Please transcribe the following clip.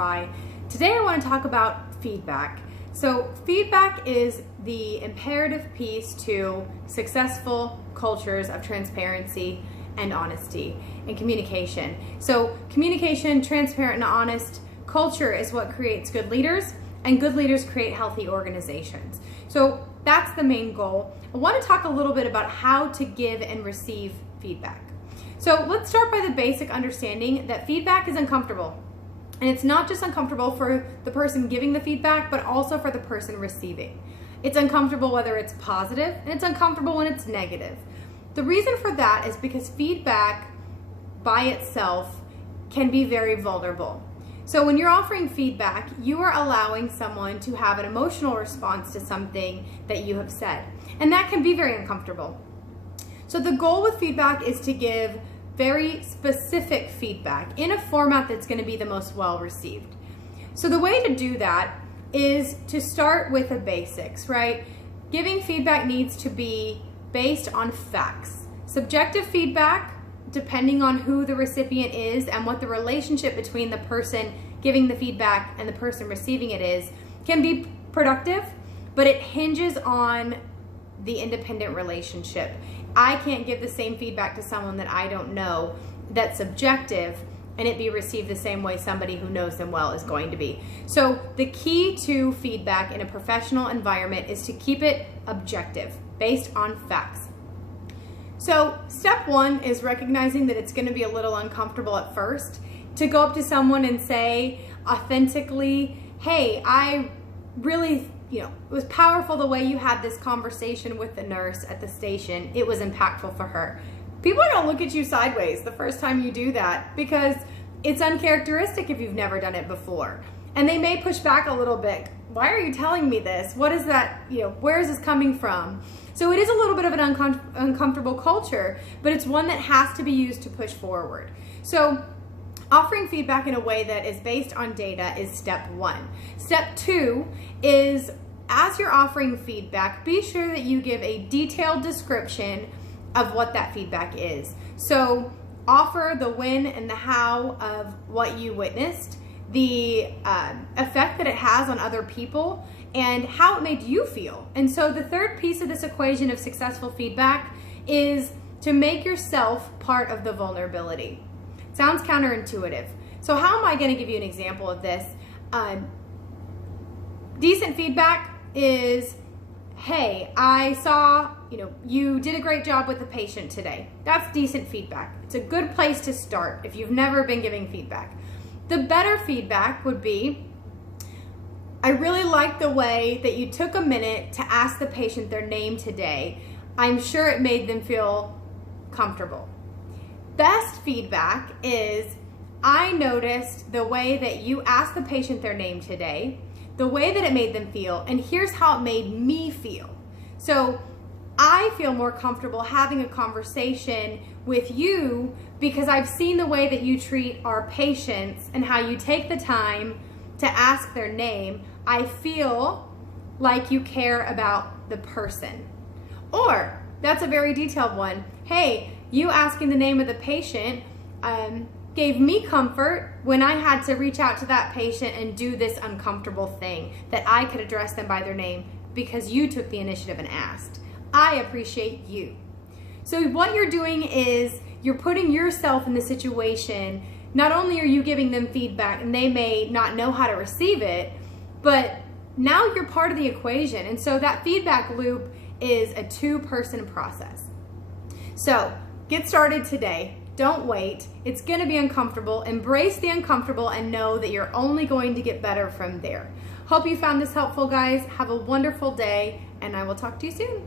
Amplify. Today I want to talk about feedback. So feedback is the imperative piece to successful cultures of transparency and honesty and communication. So communication, transparent and honest culture is what creates good leaders, and good leaders create healthy organizations. So that's the main goal. I want to talk a little bit about how to give and receive feedback. So let's start by the basic understanding that feedback is uncomfortable. And it's not just uncomfortable for the person giving the feedback, but also for the person receiving. It's uncomfortable whether it's positive, and it's uncomfortable when it's negative. The reason for that is because feedback by itself can be very vulnerable. So when you're offering feedback, you are allowing someone to have an emotional response to something that you have said. And that can be very uncomfortable. So the goal with feedback is to give very specific feedback in a format that's going to be the most well received. So the way to do that is to start with the basics, right? Giving feedback needs to be based on facts. Subjective feedback, depending on who the recipient is and what the relationship between the person giving the feedback and the person receiving it is, can be productive, but it hinges on the independent relationship. I can't give the same feedback to someone that I don't know that's subjective and it be received the same way somebody who knows them well is going to be. So the key to feedback in a professional environment is to keep it objective, based on facts. So step one is recognizing that it's going to be a little uncomfortable at first to go up to someone and say authentically, hey, I really, it was powerful the way you had this conversation with the nurse at the station. It was impactful for her. People are going to look at you sideways the first time you do that because it's uncharacteristic if you've never done it before. And they may push back a little bit. Why are you telling me this? What is that? Where is this coming from? So it is a little bit of an uncomfortable culture, but it's one that has to be used to push forward. So offering feedback in a way that is based on data is step one. Step two is, as you're offering feedback, be sure that you give a detailed description of what that feedback is. So offer the when and the how of what you witnessed, the effect that it has on other people, and how it made you feel. And so the third piece of this equation of successful feedback is to make yourself part of the vulnerability. Sounds counterintuitive. So how am I going to give you an example of this? Decent feedback is, hey, I saw, you did a great job with the patient today. That's decent feedback. It's a good place to start if you've never been giving feedback. The better feedback would be, I really like the way that you took a minute to ask the patient their name today. I'm sure it made them feel comfortable. Best feedback is, I noticed the way that you asked the patient their name today, the way that it made them feel, and here's how it made me feel. So I feel more comfortable having a conversation with you because I've seen the way that you treat our patients and how you take the time to ask their name. I feel like you care about the person. Or, that's a very detailed one. Hey, you asking the name of the patient gave me comfort when I had to reach out to that patient and do this uncomfortable thing, that I could address them by their name because you took the initiative and asked. I appreciate you. So what you're doing is you're putting yourself in the situation. Not only are you giving them feedback and they may not know how to receive it, but now you're part of the equation. And so that feedback loop is a two-person process. So get started today. Don't wait. It's going to be uncomfortable. Embrace the uncomfortable and know that you're only going to get better from there. Hope you found this helpful, guys. Have a wonderful day, and I will talk to you soon.